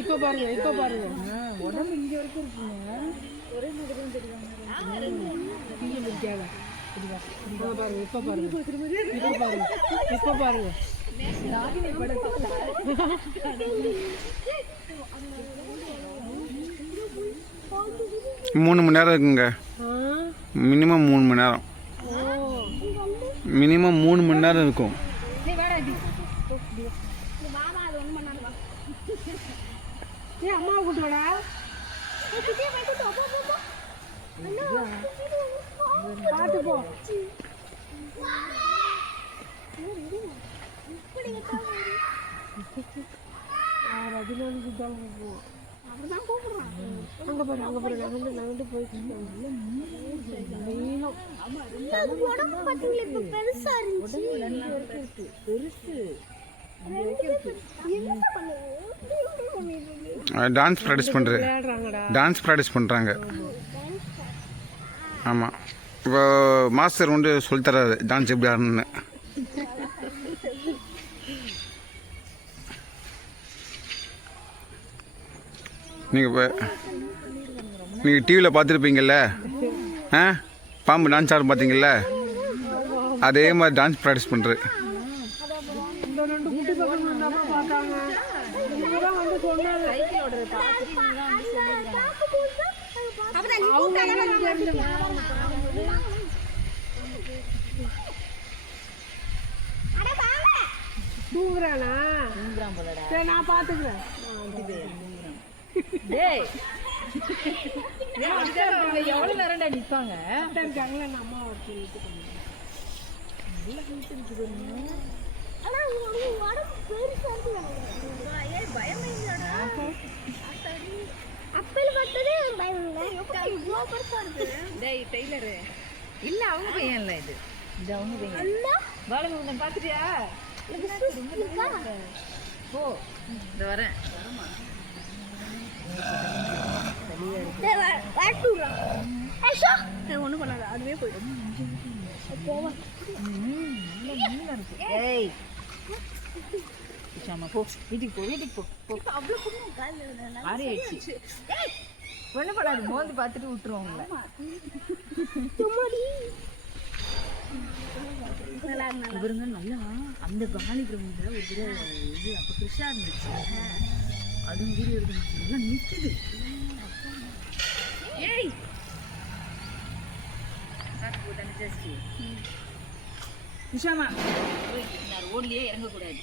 இப்போ பாருங்க உடம்பு இங்க வரைக்கும் இருக்குங்க. ஒரே மாதிரி தெரியும். பாருங்க இப்போ பாருங்க 3 மணி நேரம் இருக்குங்க. மினிமம் 3 மணி நேரம். மினிமம் 3 மணி நேரம் இருக்கும். அம்மாவை கூட்டு வாடா. பார்த்து போ. ரஜினாவுக்கு தான் போ. அங்கே பாரு நகண்டு போயிட்டு பெருசு. டான்ஸ் ப்ராக்டிஸ் பண்ணுறாங்க. ஆமாம், இப்போ மாஸ்டர் வந்து சொல்லித்தராரு டான்ஸ் எப்படி ஆடணுன்னு. நீங்கள் டிவியில் பார்த்துருப்பீங்கள்ல, பாம்பு டான்ஸ் ஆடும் பார்த்தீங்கள்ல, அதே மாதிரி டான்ஸ் ப்ராக்டிஸ் பண்ணுறது. தூங்குறானா? நான் பார்த்துக்கிறேன். எவ்வளோ நேரம்டா நிற்பாங்க இருக்காங்களா? அம்மா டெய்லரு இல்லை, அவங்க பையன் இல்லை, இது அவங்க பையன். பாலமுருகனை பார்த்துட்டியா? போ, இந்த வரேன். ஒன்றும் பண்ணாது, அதுவே போயிடும். போ, வீட்டுக்கு போ. ஆறி ஆயிடுச்சு. ஒன்றும் பண்ணாது, மோந்து பார்த்துட்டு விட்டுருவோங்கள. இவருங்க நல்லா அந்த காலி கிரவுண்டில் ஒரு இது அப்போ ஃப்ரெஷ்ஷாக இருந்துச்சு. அதுவும் வீடியோ எடுத்து நல்லா நிற்குது. ஏய் விஷாமா ரோட்லேயே இறங்கக்கூடாது.